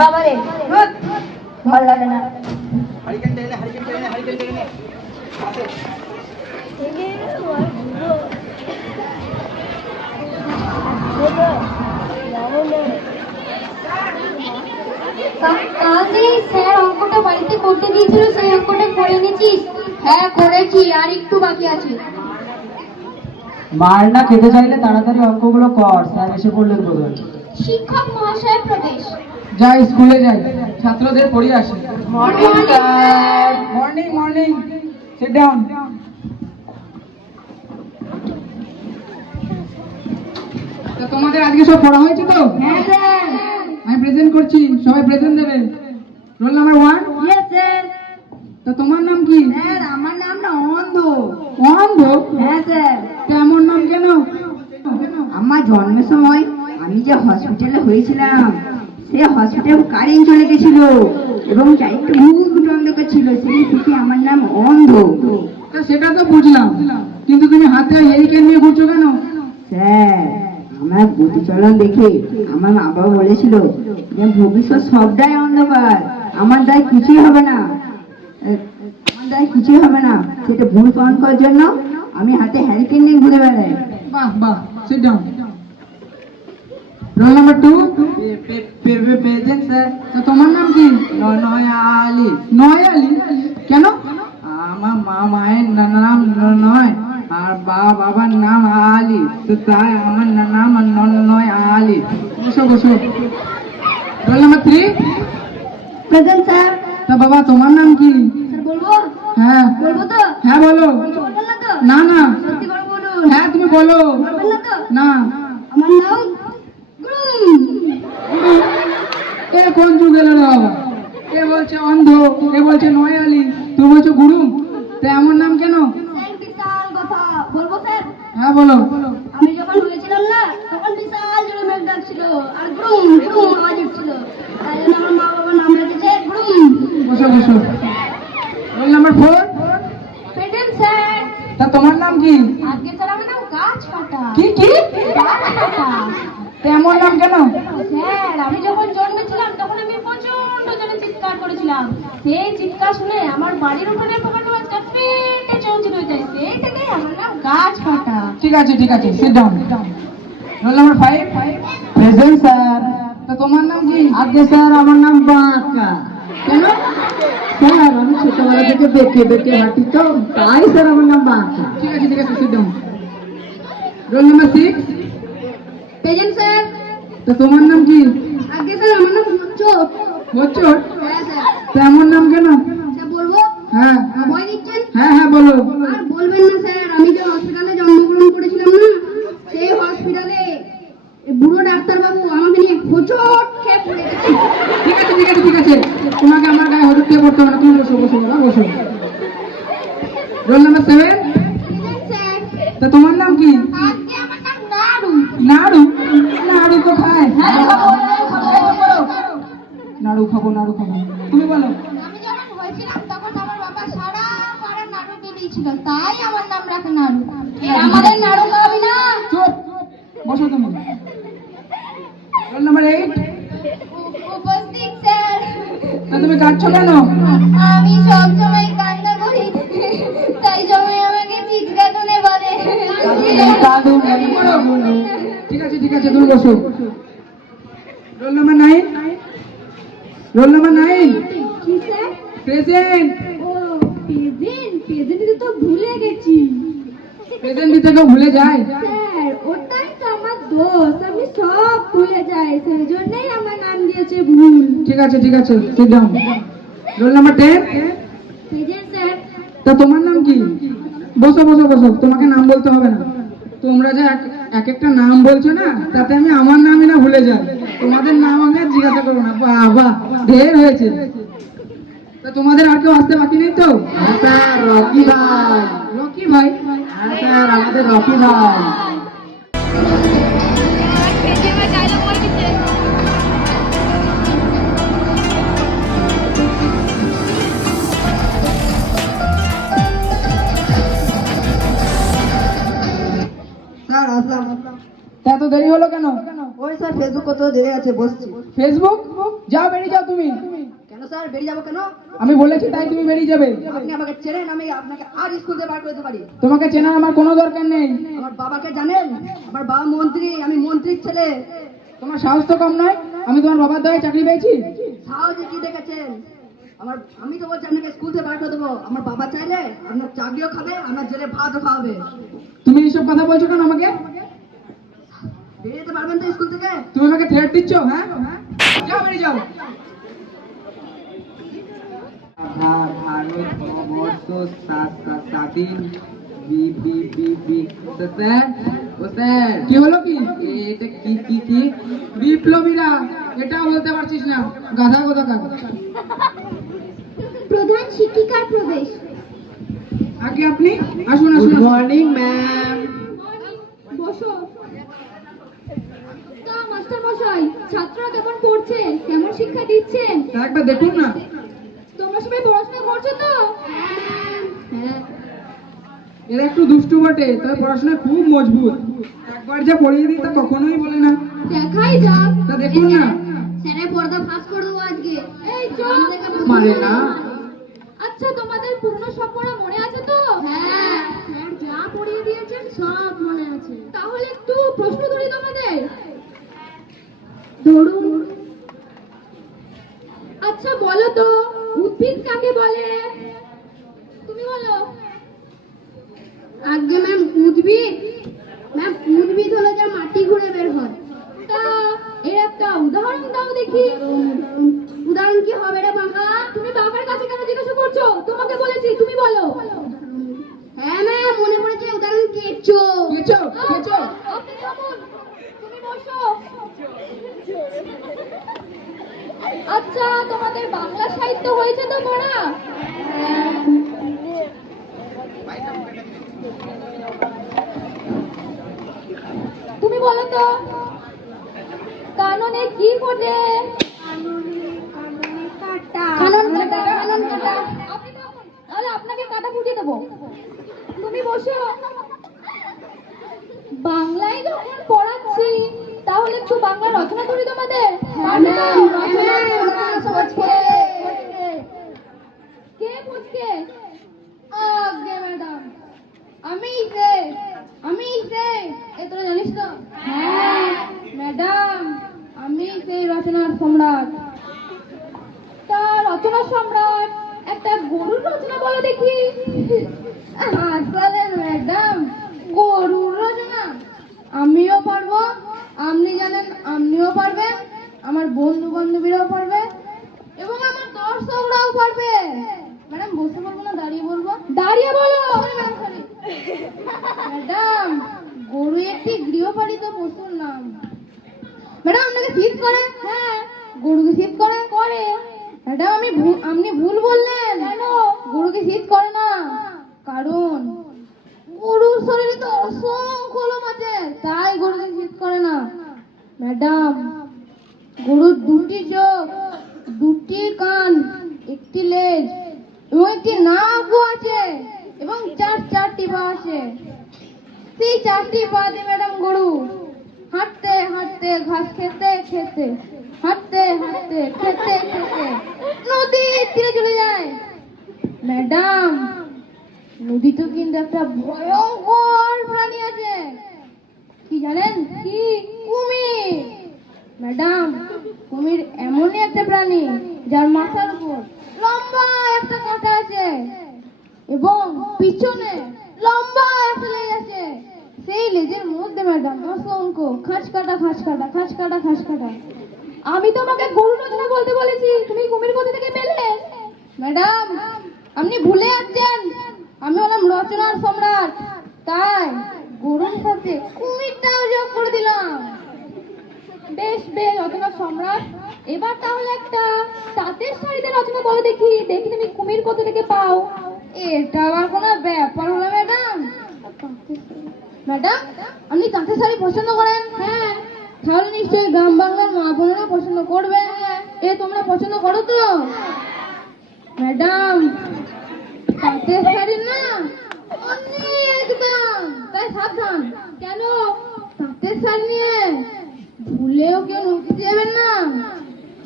বাবা রে ভালো লাগে না। স্যার অঙ্কটা বাড়িতে করতে দিয়েছিল, সেই অঙ্কটা করে নিয়েছিস? হ্যাঁ করেছি, আর একটু বাকি আছে। মার না খেতে চাইলে তাড়াতাড়ি অঙ্কগুলো কর, স্যার এসে পড়লেন বোধহয়। শিক্ষক মহাশয় প্রবেশ। যাই স্কুলে যাই, ছাত্রদের পড়িয়ে আসি। Morning sir. Morning morning, sit down. তোমাদের আজকে সব পড়া হয়েছে তো? হ্যাঁ স্যার। আমি প্রেজেন্ট করছি, সবাই প্রেজেন্ট দেবে। Roll number 1। Yes sir. তো তোমার নাম কি? স্যার আমার নাম না অন্ধ। অন্ধ? হ্যাঁ স্যার। তো এমন নাম কেন? আমার জন্মের সময় আমি যে হসপিটালে হয়েছিলাম, সেই হসপিটালে কারেন্ট চলে গেছিল এবং চারিদিকে ভূত অন্ধকার ছিল, সেই থেকে আমার নাম অন্ধ। তা সেটা তো বুঝলাম, কিন্তু তুমি হাতে হেরিকেন নিয়ে ঘুরছো কেন? স্যার আমার প্রতিচলন দেখে আমার মা বাবা বলেছিল যে ভবিষ্যৎ সবটাই অন্ধকার, আমার দায় কিছুই হবে না, সেটা ভুল প্রমাণ করার জন্য আমি হাতে হ্যারিকেন নিয়ে ঘুরে বেড়াই। বাহ বাহ, sit down. Roll number 2। Present sir. তো তোমার নাম কি? নয়ালি। নয়ালি? কেন? আমার মায়ের নাম নয় আর বাবার নাম আলী, তো তাই আমার নাম নয় আলী। বসো বসো। Roll number 3। Present sir. তা বাবা তোমার নাম কি? স্যার বলবো? হ্যাঁ বলবো তো? হ্যাঁ বলো। কিছু বলবেন না তো? না না। সত্যি করে বলুন। হ্যাঁ তুমি বলো। বলবেন না তো? না। আমার নাম গুরুম। এ কোন যুগ এলো রে বাবা? কে বলছে অন্ধ, কে বলছে নয়ালি, তুমি বলছো গুরু। তো এমন নাম কেন? স্যার বিশাল কথা বলবো স্যার। হ্যাঁ বলো। আমি যখন হয়েছিলাম না, তখন বিশাল জোরে মেঘ ডাকছিল আর গুরুম গুরুম আওয়াজ উঠছিল, তাই জন্য আমার মা বাবা নাম রেখেছে গুরুম। বসো বসো। Roll number 4। Present sir. তা তোমার নাম কি? আজকে স্যার আমার নাম গাছ কাটা। কি কি? গাছ কাটা। তো এমন নাম কেন? স্যার আমি যখন জন্মেছিলাম তখন আমি প্রচন্ড জোরে চিৎকার করেছিলাম, সেই চিৎকার শুনে আমার বাড়ির উঠোনে পোকাটা মাছটা পেটে চৌচির হয়ে যায়, সেই থেকেই আমার নাম গাছ কাটা। ঠিক আছে ঠিক আছে, sit down. Roll number 5। Present sir. তো তোমার নাম কি? আজকে স্যার আমার নাম বাঁকা। কেন? স্যার আমি ছোটবেলা থেকে বেঁকে বেঁকে হাঁটি, তো তাই স্যার আমার নাম বাঁকা। ঠিক আছে ঠিক আছে, sit down. Roll number 6। Present sir. তো তোমার নাম কি? আজকে স্যার আমার নাম চোখ। বচ্চর? হ্যাঁ স্যার। তো এমন নাম কেন? স্যার বলবো? হ্যাঁ ভয় দিচ্ছেন? হ্যাঁ হ্যাঁ বলো। আর বলবেন না স্যার, আমি যে হসপিটালে জন্মগ্রহণ করেছিলাম না, সেই হসপিটালে বুড়ো ডাক্তারবাবু আমাকে নিয়ে হোঁচট খেয়ে পড়ে গেছে। ঠিক আছে ঠিক আছে ঠিক আছে, তোমাকে আমার গায়ে হলুদ দিয়ে পড়তে হবে না, তুমি বসো বসো বাবা বসো। Roll number 7। স্যার তা তোমার নাম কি? আজকে আমার নাম নাড়ু। নাড়ু? নাড়ু তো খায়। নাড়ু খাবো, নাড়ু খাবো নাড়ু খাবো, তুমি বলো। আমি যখন হয়েছিলাম তখন আমার বাবা সারা পাড়া নাড়ু বেরিয়েছিল, তাই আমার নাম রাখে নাড়ু। আমাদের নাড়ু খাবি না? চুপ, বসো তুমি। Roll number 8। উপস্থিত স্যার। তা তুমি কাঁদছো কেন? আমি সবসময় কান্না করি, তাই সবাই আমাকে চিৎকাটনে বলে। ঠিক আছে ঠিক আছে, তুমি বসো। Roll number 9। Roll number 9। কি স্যার? প্রেজেন্ট। ও প্রেজেন্ট, প্রেজেন্ট তো ভুলে গেছি। প্রেজেন্ট দিতে কেউ ভুলে যায়? স্যার ওটাই তো আমার দোষ, আমি সব ভুলে যাই, সেই জন্যই আমার নাম দিয়েছে ভুল। ঠিক আছে ঠিক আছে, sit down. Roll number 10। Present sir. তা তোমার নাম কি? বসো বসো বসো, তোমাকে নাম বলতে হবে না। তোমরা যে এক একটা নাম বলছো না, তাতে আমি আমার নামই না ভুলে যাই, তোমাদের নাম আমি আর জিজ্ঞাসা করবো না। বাবা ঢের হয়েছে। তা তোমাদের আর কেউ আসতে বাকি নেই তো? স্যার রকি ভাই। রকি ভাই? হ্যাঁ স্যার আমাদের রকি ভাই। স্যার আসলাম। তা এত দেরি হলো কেন? ওই স্যার ফেসবুক করতে দেরি আছে, বসছি। ফেসবুক? যাও, বেরিয়ে যাও তুমি। কেন স্যার, বেরিয়ে যাবো কেন? আমি বলেছি তাই তুমি বেরিয়ে যাবে। আপনি আমাকে চেনেন, আমি আপনাকে আজ স্কুল থেকে বার করে দিতে পারি। তোমাকে চেনার আমার কোনো দরকার নেই। আমার বাবাকে জানেন? আমার বাবা মন্ত্রী, আমি মন্ত্রীর ছেলে। তোমার সাহস তো কম নয়। আমি তোমার বাবার দয়ে চাকরি পেয়েছি। সাহসে কি দেখেছেন? আমি তো বলছি আপনাকে স্কুল থেকে বার করে দেবো। আমার বাবা চাইলে আপনার চাকরিও খাবে, আপনার জেলে ভাতও খাওয়াবে। তুমি এইসব কথা বলছো কেন আমাকে? বেরিয়ে যেতে পারবেন তো স্কুল থেকে? তুমি আমাকে থ্রেট দিচ্ছ? হ্যাঁ, যাও, বেরিয়ে যাও। ভারতবর্ষ স্বাধীন স্যার। কি হলো কি? এটা কি কি কি? বিপ্লবীরা, এটা বলতে পারছিস না, গাধা কোথাকার। প্রধান শিক্ষিকার প্রবেশ। আগে আপনি আসুন, গুড আসুন। Morning ma'am. বসো। তা মাস্টার মশাই, ছাত্ররা কেমন পড়ছে, কেমন শিক্ষা দিচ্ছেন? তা একবার দেখুন না। তোমরা সবাই পড়াশোনা করছো তো? হ্যাঁ। এরা একটু দুষ্টু বটে, তবে পড়াশোনায় খুব মজবুত। একবার যা পড়িয়ে দিই তা কখনোই বলে না। দেখাই যাক। তা দেখুন না। স্যারের পর্দা ফাঁস করে দেবো আজকে। এই চল। মানে না। আচ্ছা, তোমাদের পুরনো সব পড়া মনে আছে তো? হ্যাঁ, স্যার যা পড়িয়ে দিয়েছেন সব মনে আছে। তাহলে একটু প্রশ্ন ধরি তোমাদের। ধরুন। আচ্ছা বলো তো, উদ্ভিদ কাকে বলে? তুমি বলো। আগে ম্যাম, উদ্ভিদ হলো যা মাটি ঘুরে বের হয়। তা এর একটা উদাহরণ দাও দেখি। উদাহরণ কি হবে রে বাবা? তুমি বাবার কাছে কেন জিজ্ঞাসা করছো? তোমাকে বলেছি, তুমি বলো। হ্যাঁ ম্যাম, মনে পড়েছে, উদাহরণ কেঁচো। কেঁচো, কেঁচো। আপনি থামুন, তুমি বসো। আচ্ছা, তোমাদের বাংলা সাহিত্য হয়েছে তো পড়া? তুমি বলো তো, কাননে কি ফোটে? কানন কাটা। আপনি থামুন, তাহলে আপনাকে কাটা ফুটিয়ে দেবো। তুমি বসো। বাংলায় যখন পড়াচ্ছি, তাহলে একটু বাংলা রচনা করি তোমাদের। কে বুঝকে? আগে ম্যাডাম, আমি এ তোরা জানিস তো? হ্যাঁ ম্যাডাম, আমি সেই রচনার সম্রাট। তা রচনার সম্রাট একটা গরুর রচনা বলো দেখি। আসলে ম্যাডাম, গরুর রচনা আমিও পারবো, আপনি জানেন আপনিও পারবেন, আমার বন্ধু বান্ধবীরাও পারবে এবং আমার দর্শকরাও পারবে। ম্যাডাম বসে বলবো না দাঁড়িয়ে বলবো? দাঁড়িয়ে বলো। ম্যাডাম, গরু একটি গৃহপালিত পশুর নাম। ম্যাডাম আপনাকে শীত করে? হ্যাঁ, গরুকে শীত করে। ম্যাডাম আপনি ভুল বললেন। কেন? গরুকে শীত করে না, কারণ গরুর শরীরে তো অসংখ্য লোম আছে, তাই গরুকে শীত করে না। ম্যাডাম, গরুর দুটি চোখ, দুটি কান, একটি লেজ এবং একটি নাকও আছে এবং চারটি পা আছে। সেই 4টি পা দিয়ে ম্যাডাম গরু হাঁটতে হাঁটতে, ঘাস খেতে খেতে, হাঁটতে হাঁটতে, খেতে খেতে নদীর তীরে চলে যায়। ম্যাডাম, নদীতে কিন্তু একটা ভয়ঙ্কর প্রাণী আছে। কি জানেন? কি? কুমির। ম্যাডাম, কুমির এমনই একটা প্রাণী যার মাথার উপর লম্বা একটা কাঁটা আছে এবং পিছনে লম্বা একটা লেজ আছে। সেই লেজের মধ্যে ম্যাডাম অসংখ্য খাঁচ কাটা। আমি তোমাকে গরু রচনা বলতে বলেছি, তুমি কুমির কোথা থেকে পেলে? ম্যাডাম, আপনি ভুলে যাচ্ছেন, আমি হলাম রচনার সম্রাট, তাই গরুর সাথে কুমিরটাও যোগ করে দিলাম। বেশ রচনার সম্রাট, এবার তাহলে একটা তাঁতের শাড়িতে রচনা বলো দেখি। তুমি কুমির কোথা থেকে পাও? এটা আবার কোনো ব্যাপার হলো ম্যাডাম? ম্যাডাম, আপনি তাঁতের শাড়ি পছন্দ করেন? হ্যাঁ। তাহলে নিশ্চয়ই গ্রাম বাংলার মা বোনেরা পছন্দ করবে। তোমরা পছন্দ করো তো? ম্যাডাম, তাঁতের শাড়ি না অনেক দাম, তাই সাবধান। কেন? তাঁতের শাড়ি নিয়ে ভুলেও কেউ নদীতে যাবেন না।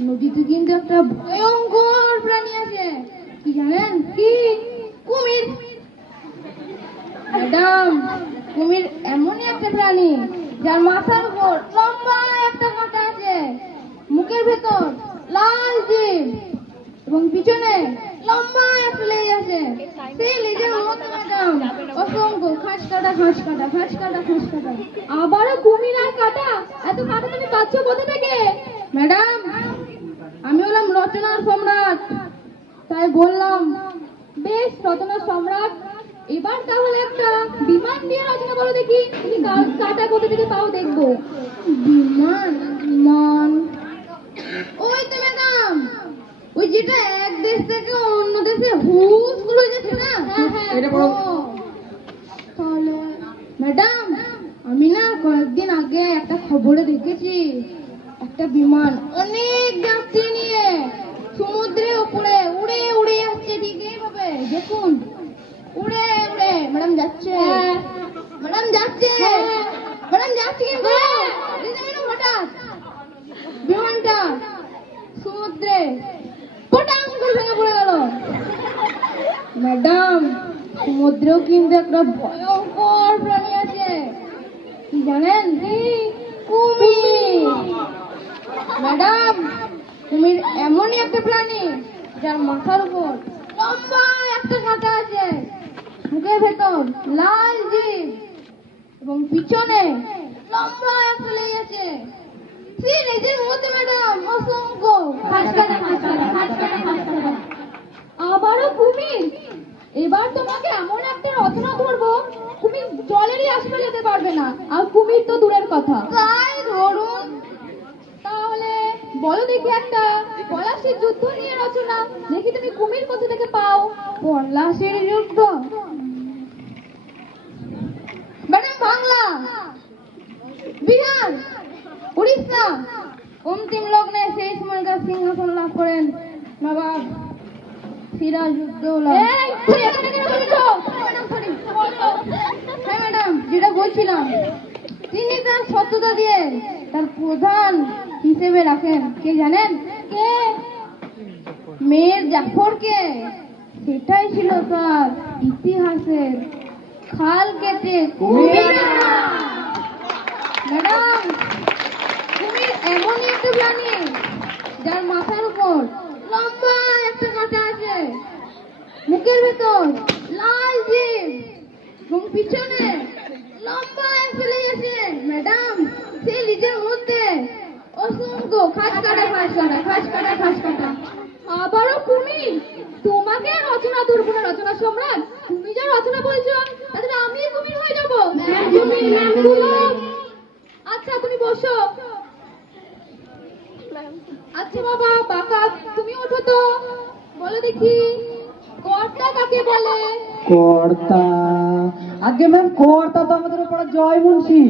নদীতে কিন্তু একটা ভয়ঙ্কর প্রাণী আছে, কি জানেন? কি? কুমির। ম্যাডাম, কুমির এমনই একটা প্রাণী যার মাথার উপর লম্বা একটা কাঁটা আছে, মুখের ভেতর লাল জিভ এবং পিছনে লম্বা একটা লেজ আছে। সেই লেজের মধ্যে ম্যাডাম অসংখ্য খাঁজ কাটা খাঁজ কাটা খাঁজ কাটা খাঁজ কাটা। আবারও কুমির আর কাটা? এত কাটা তুমি পাচ্ছ কোথা থেকে? ম্যাডাম, আমি হলাম রচনার সম্রাট, তাই বললাম। বেশ, রচনার সম্রাট, এবার তাহলে একটা বিমান দিয়ে রচনা বলো দেখি, তুমি কাটা কোথা থেকে তাও দেখবো। বিমান? বিমান ওই তো ম্যাডাম, ওই যেটা এক দেশ থেকে অন্য দেশে হুস গুলো যাচ্ছে না? এটা বড়। তাহলে ম্যাডাম, আমি না কয়েকদিন আগে একটা খবরে দেখেছি, একটা বিমান অনেক যাত্রী নিয়ে সমুদ্রের উপরে উড়ে উড়ে যাচ্ছে। ঠিক এইভাবে দেখুন, উড়ে উড়ে ম্যাডাম যাচ্ছে, ম্যাডাম যাচ্ছে, ম্যাডাম যাচ্ছে, কিন্তু হঠাৎ বিমানটা সমুদ্রে পটাং করে ভেঙে পড়ে গেল। ম্যাডাম, সমুদ্রেও কিন্তু একটা ভয়ঙ্কর প্রাণী আছে, কি জানেন? কি? কুমির। ম্যাডাম, কুমির এমনই একটা প্রাণী যার মাথার উপর লম্বা একটা কাঁটা আছে, মুখের ভেতর লাল জিভ এবং পিছনে লম্বা একটা লেজ আছে। সেই লেজের মধ্যে ম্যাডাম অসংখ্য খাঁজ কাটা খাঁজ কাটা খাঁজ কাটা খাঁজ কাটা। আবারও কুমির? এবার তোমাকে এমন একটা রচনা ধরবো, কুমির জলেরই আসলে যেতে পারবে না, আর কুমির তো দূরের কথা। তাই ধরুন। তাহলে বলো দেখি একটা পলাশির যুদ্ধ নিয়ে রচনা, দেখি তুমি কুমির কোথা থেকে পাও। পলাশির যুদ্ধ? ম্যাডাম, বাংলা, বিহার, উড়িষ্যা অন্তিম লগ্নে সেই সময়কার সিংহাসন লাভ করেন নবাব সিরাজউদ্দৌলা। হ্যাঁ ম্যাডাম, যেটা বলছিলাম, তিনি তার সত্যতা দিয়ে তার প্রধান হিসেবে রাখেন, কে জানেন? কে? মেয়ের জাফরকে। সেটাই ছিল তার ইতিহাসের খাল কেটে। ম্যাডাম, কুমির এমনই একটা প্রাণী যার মাথার উপর লম্বা একটা কাঁটা আছে, মুখের ভেতর লাল জিভ এবং পিছনে লম্বা একটা লেজ আছে। ম্যাডাম, সেই লেজের মধ্যে অসংখ্য খাঁজ কাটা খাঁজ কাটা খাঁজ কাটা খাঁজ কাটা। আবারও কুমির? তোমাকে রচনা ধরবো না, রচনা সম্রাট। তুমি যা রচনা বলছো তাতে আমি কুমির হয়ে যাবো। আচ্ছা, তুমি বসো। আচ্ছা বাবা বাঁকা, তুমি ওঠো তো, বলো দেখি কর্তা কাকে বলে? কর্তা? আগে ম্যাম, কর্তা তো আমাদের উপরে জয় মুন্সি।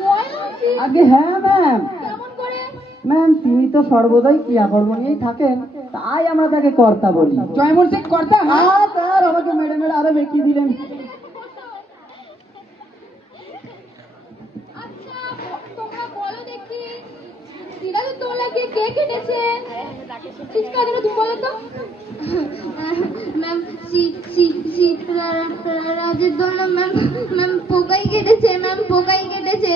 জয়মতী? আগে হ্যাঁ ম্যাম। কেমন করে? ম্যাম, তিনি তো সর্বদাই ক্রিয়াকর্ম নিয়েই থাকেন, তাই আমরা তাকে কর্তা বলি। জয়মোহন সিং কর্তা? স্যার, আমাকে মেরে মেরে আরো বেঁকিয়ে দিলেন। আচ্ছা, তোমরা বলো দেখি সিরাজউদ্দৌলাকে কে কেটেছে? চিৎকার করে তুমি বলো তো। ম্যাম, সিরাজউদ্দৌলা ম্যাম পোকাই কেটেছে, ম্যাম পোকাই কেটেছে।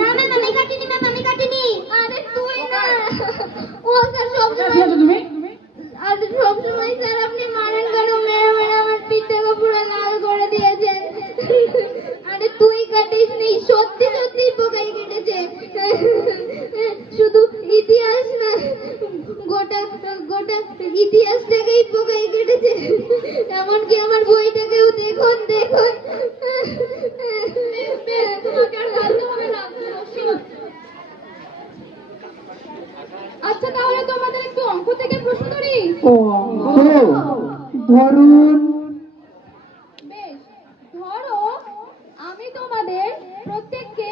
না না, আমি কাটিনি ম্যাম, আমি কাটিনি। আরে তুই না, ও স্যার সবসময়। তুমি আরে সবসময় স্যার আপনি মারেন কেন? মেরে মেরে আমার পিঠটাকে পুরো লাল করে দিয়েছেন। আরে তুই কাটিস নি, সত্যি সত্যি পোকাই কেটেছে। শুধু ইতিহাস না, গোটা গোটা ইতিহাসটাকেই পোকাই কেটেছে। এমনকি আমার বইটাকেও দেখুন দেখুন। তোমাকে আর বলতে হবে না। আচ্ছা, তাহলে তোমাদের একটু অঙ্ক থেকে প্রশ্ন ধরি। ধরুন। বেশ, ধরো আমি তোমাদের প্রত্যেককে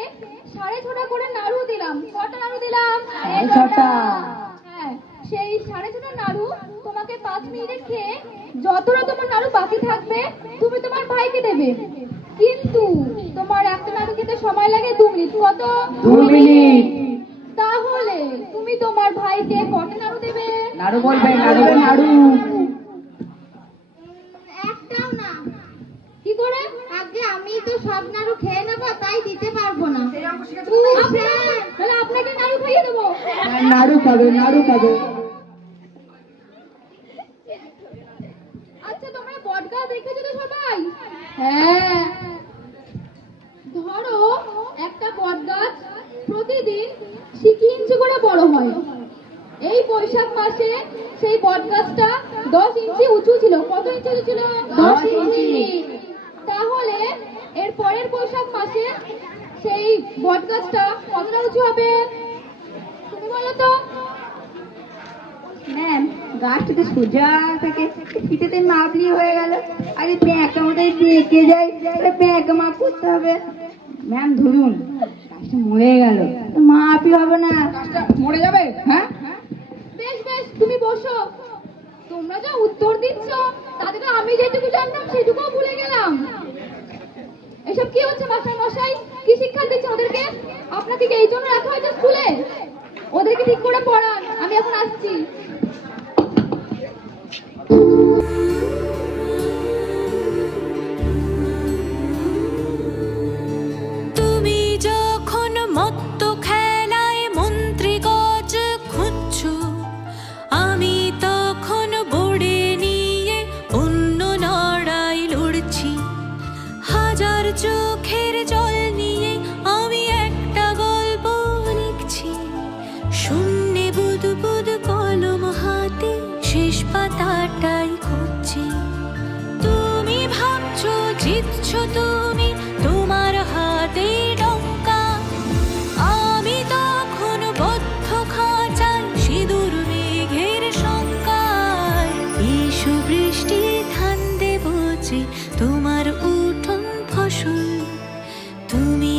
6.5টা করে নাড়ু দিলাম। কটা নাড়ু দিলাম? 6টা। হ্যাঁ, সেই 6.5টা নাড়ু তোমাকে 5 মিনিটে খেয়ে যতটা তোমার নাড়ু বাকি থাকবে তুমি তোমার ভাইকে দেবে। কিন্তু তোমার একটা নাড়ু খেতে সময় লাগে 2 মিনিট। কত? 2 মিনিট। তাহলে তুমি তোমার ভাইকে কটা নাড়ু দেবে? নাড়ু বলবে, নাড়ু নাড়ু। একটাও না। কি করে? আগে আমি তো সব নাড়ু খেয়ে নেবো, তাই দিতে পারবো না। তাহলে আপনাকে নাড়ু খাইয়ে দেবো। নাড়ু খাবে, নাড়ু খাবে। আচ্ছা, তোমরা বটগাছ দেখেছো তো সবাই? হ্যাঁ। ধরো একটা বটগাছ প্রতিদিন 6 ইঞ্চি করে বড় হয়। এই বৈশাখ মাসে সেই বটগাছটা 10 ইঞ্চি উঁচু ছিল। কত ইঞ্চি উঁচু ছিল? 10 ইঞ্চি। তাহলে এর পরের বৈশাখ মাসে সেই বটগাছটা কতটা উঁচু হবে? তুমি বলো তো। ম্যাম, গাছটা তো সোজা থাকে, ফিতেতে মাপলি হয়ে গেল। আরে ব্যাগটা মধ্যে বেঁকে যায়, ব্যাগটা মাপ করতে হবে। ম্যাম ধরুন গাছটা মরে গেল, তো মাপই হবে না। গাছটা মরে যাবে? হ্যাঁ, বেশ বেশ, তুমি বসো। তোমরা যা উত্তর দিচ্ছ তাতে তো আমি যেটুকু জানতাম সেটুকুও ভুলে গেলাম। এসব কি হচ্ছে মাস্টার মশাই? কি শিক্ষা দিচ্ছেন ওদেরকে? আপনাকে কি এই জন্য রাখা হয়েছে স্কুলে? ওদেরকে ঠিক করে পড়ান, আমি এখন আসছি। তুমি যখন মত্ত খেলায় মন্ত্রী গজ খুঁজছো, আমি তখন বোর্ডে নিয়ে অন্য লড়াই লড়ছি। হাজার চোখের জল নিয়ে আমি একটা গল্প লিখছি। শূন্যে বুদবুদ কলম হাতে শেষ পাতাটাই খুঁজছি। তুমি ভাবছো জিতছো তুমি, তোমার হাতে ডঙ্কা। আমি তখন বদ্ধ খাঁচায় সিঁদুর মেঘের শঙ্কায়। এসো বৃষ্টি ধান দেব যে তোমার উঠোন ফসল। তুমি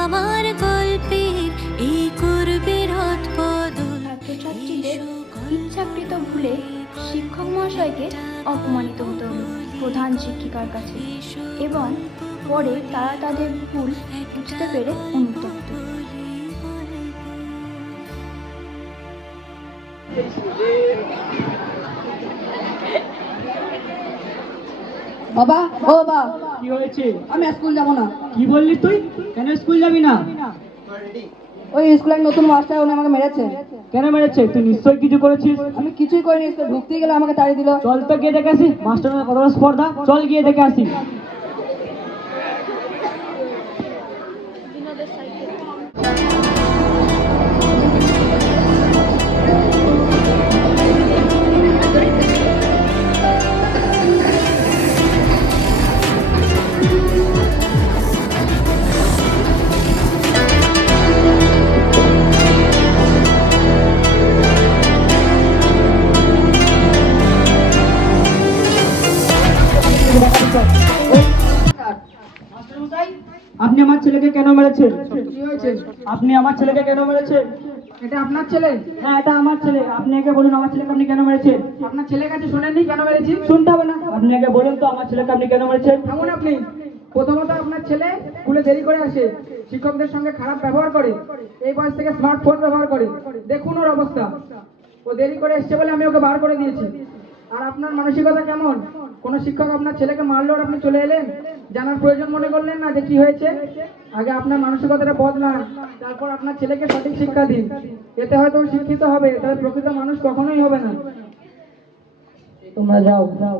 আমার গল্পের এই করবে রথ বদল। ছাত্রছাত্রীদের ইচ্ছাকৃত ভুলে শিক্ষক মহাশয়কে অপমানিত হতে হলো প্রধান শিক্ষিকার কাছে, এবং পরে তারা তাদের ভুল বুঝতে পেরে অনুতপ্ত। বাবা, ও বাবা, কি হয়েছে? আমি স্কুল যাবো না। কি বললি তুই? কেন স্কুল যাবি না? ওই স্কুলের নতুন মাস্টার উনি আমাকে মেরেছে। কেন মেরেছে? তুই নিশ্চয়ই কিছু করেছিস। আমি কিছুই করিনি, স্কুলে ঢুকতেই গেলে আমাকে তাড়িয়ে দিল। চল তো গিয়ে দেখে আসি মাস্টারের কত স্পর্ধা। চল গিয়ে দেখে আসি। আপনি আমার ছেলেকে কেন মেরেছেন? কি হয়েছে? আপনি আমার ছেলেকে কেন মেরেছেন? এটা আপনার ছেলে? হ্যাঁ, এটা আমার ছেলে। আপনি আগে বলুন আমার ছেলেকে আপনি কেন মেরেছেন? আপনার ছেলের কাছে শোনেননি কেন মেরেছি? শুনতে হবে না, আপনি আগে বলুন তো আমার ছেলেকে আপনি কেন মেরেছেন? এমন আপনি প্রথমত আপনার ছেলে স্কুলে দেরি করে আসে, শিক্ষকদের সঙ্গে খারাপ ব্যবহার করে, এই বয়স থেকে স্মার্টফোন ব্যবহার করে। দেখুন ওর অবস্থা। ও দেরি করে এসছে বলে আমি ওকে বার করে দিয়েছি। আর আপনার মানসিকতা কেমন? কোন শিক্ষক আপনার ছেলেকে মারলো আর আপনি চলে এলেন, জানার প্রয়োজন মনে করলেন না যে কি হয়েছে? আগে আপনার মানসিকতাটা বদলান, তারপর আপনার ছেলেকে সঠিক শিক্ষা দিন। এতে হয়তো ও শিক্ষিত হবে, তবে প্রকৃত মানুষ কখনোই হবে না। তোমরা যাও যাও।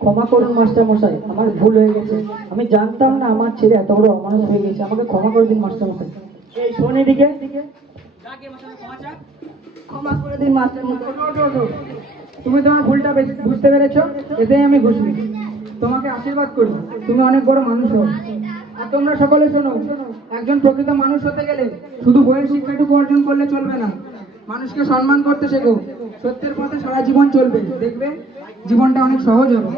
ক্ষমা করুন মাস্টার মশাই, আমার ভুল হয়ে গেছে। আমি জানতাম না আমার ছেলে এত বড় অমানুষ হয়ে গেছে। আমাকে ক্ষমা করে দিন মাস্টার মশাই। এই শোন এদিকে। ক্ষমা করে দিন মাস্টার মশাই। ওঠো, ওঠো। তুমি তোমার ভুলটা বুঝতে পেরেছো, এতেই আমি খুশি। তোমাকে আশীর্বাদ করি, তুমি অনেক বড় মানুষ হও। আর তোমরা সকলে শোনো, একজন প্রকৃত মানুষ হতে গেলে শুধু বইয়ের শিক্ষাটুকু অর্জন করলে চলবে না। মানুষকে সম্মান করতে শেখো, সত্যের পথে সারা জীবন চলবে, দেখবে জীবনটা অনেক সহজ হবে।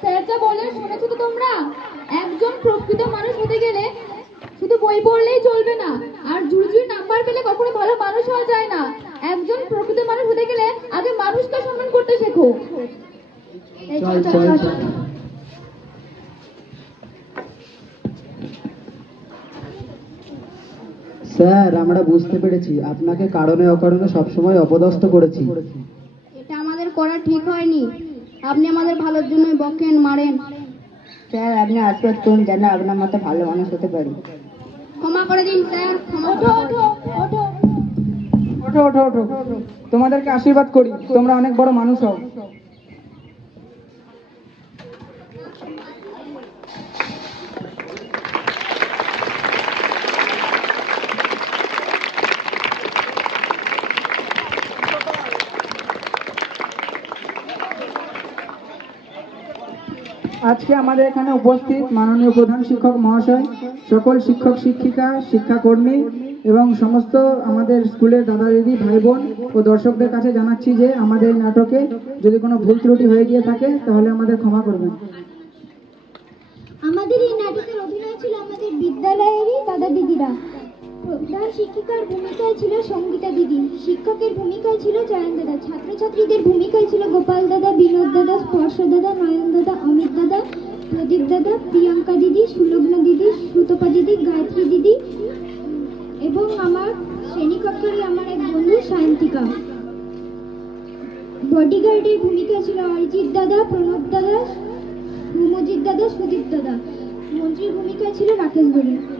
স্যার যা বলে শুনেছো তো তোমরা? একজন প্রকৃত মানুষ হতে গেলে শুধু বই পড়লেই চলবে না, আর ঝুড়ি নাম্বার পেলে কখনো ভালো মানুষ হওয়া যায় না। একজন প্রকৃত মানুষ হতে গেলে আগে মানুষকে সম্মান করতে শেখো। চল চল চল। স্যার আমরা বুঝতে পেরেছি আপনাকে কারণে অকারণে সবসময় অপদস্থ করেছি। এটা আমাদের করা ঠিক হয়নি। আপনি আমাদের ভালোর জন্যই বকেন, মারেন। স্যার আপনি আশীর্বাদ করুন যেন আপনার মতো ভালো মানুষ হতে পারি। ক্ষমা করে দিন স্যার, ক্ষমা করে দিন। ওঠো ওঠো ওঠো, তোমাদেরকে আশীর্বাদ করি, তোমরা অনেক বড় মানুষ হও। আজকে আমাদের এখানে উপস্থিত মাননীয় প্রধান শিক্ষক মহাশয়, সকল শিক্ষক শিক্ষিকা, শিক্ষাকর্মী এবং সমস্ত আমাদের স্কুলের দাদা দিদি, ভাই বোন ও দর্শকদের কাছে জানাচ্ছি যে আমাদের এই নাটকে যদি কোনো ভুল ত্রুটি হয়ে গিয়ে থাকে তাহলে আমাদের ক্ষমা করবেন। আমাদের এই নাটকের অভিনয় ছিল আমাদের বিদ্যালয়েরই দাদা দিদিরা। প্রধান শিক্ষিকার ভূমিকায় ছিল সঙ্গীতা দিদি, শিক্ষকের ভূমিকায় ছিল জয়ন দাদা, ছাত্রছাত্রীদের ভূমিকায় ছিল গোপাল দাদা, বিনোদ দাদা, স্পর্শ দাদা, নয়ন দাদা, অমিত দাদা, প্রদীপ দাদা, প্রিয়াঙ্কা দিদি, সুলগ্না দিদি, সুতপা দিদি, গায়ত্রী দিদি এবং আমার শ্রেণীকক্ষেরই আমার এক বন্ধু সায়ন্তিকা। বডিগার্ডের ভূমিকায় ছিল অরিজিৎ দাদা, প্রণব দাদা, মজিদ দাদা, সুদীপ দাদা। মন্ত্রীর ভূমিকায় ছিল রাকেশ বড়ুয়া।